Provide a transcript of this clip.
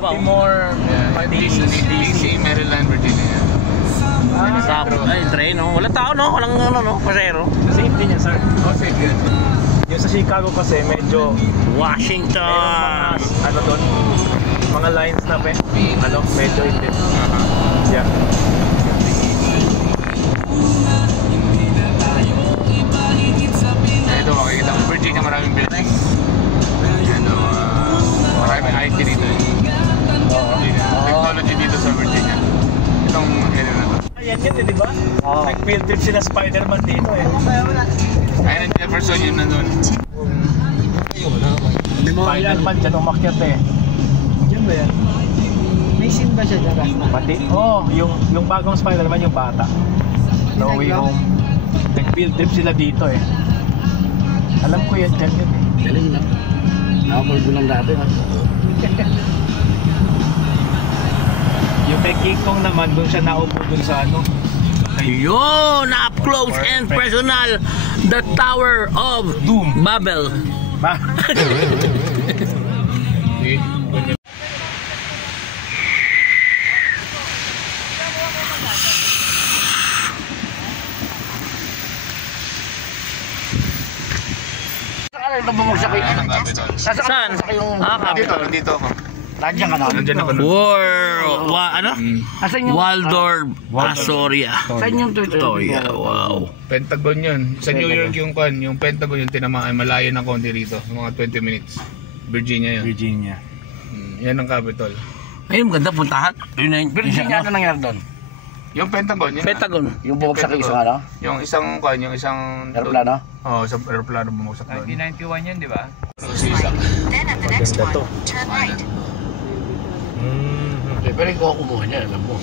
Baltimore, DC, Maryland, Virginia. Ay, train, no? Walang tao, no? Walang ano, no? Pasero. Safety niya, sir. Oh, safe yun. Yung sa Chicago kasi medyo Washington. ano doon, mga lines na medyo hindi. Yeah. Ito, makikita mo, Virginia, maraming building. Ito, maraming IT dito. Technology dito sa Virginia. Itong area na to. Ayan yun di ba? Nag-field trip sila Spider-Man dito Ayun ang Jefferson yun nandun. Spider-Man dyan umakyat Yan ba yan? May scene ba siya dyan? Pati, yung bagong Spider-Man yung bata. No Way Home. Nag-field trip sila dito Alam ko yan dyan yun Galing na. Nakapag lang dati. Yung kay King Kong naman, doon siya naupo doon sa Yun! Up close and personal, the Tower of Doom. Babel. Saan? Dito ako. Nandiyan ka na. Nandiyan ako. Ano? Asan yung... Waldorf Astoria. Saan yung Astoria, wow. Pentagon yun. Sa New York yung Pentagon yung tinamaan. Malayo ng konti rito. Mga 20 minutes. Virginia yun. Virginia. Yan ang capital. Ayun, maganda puntahan. Virginia, ano nangyari doon? Yung Pentagon. Yun Pentagon? Yung bumagsak yung isang ano? Yung isang Aeroplano? Oo, sa aeroplano bumagsak doon. 1991 yun, di ba? Then at the next one, turn right. Pero ikaw kumuha niya, alam mo.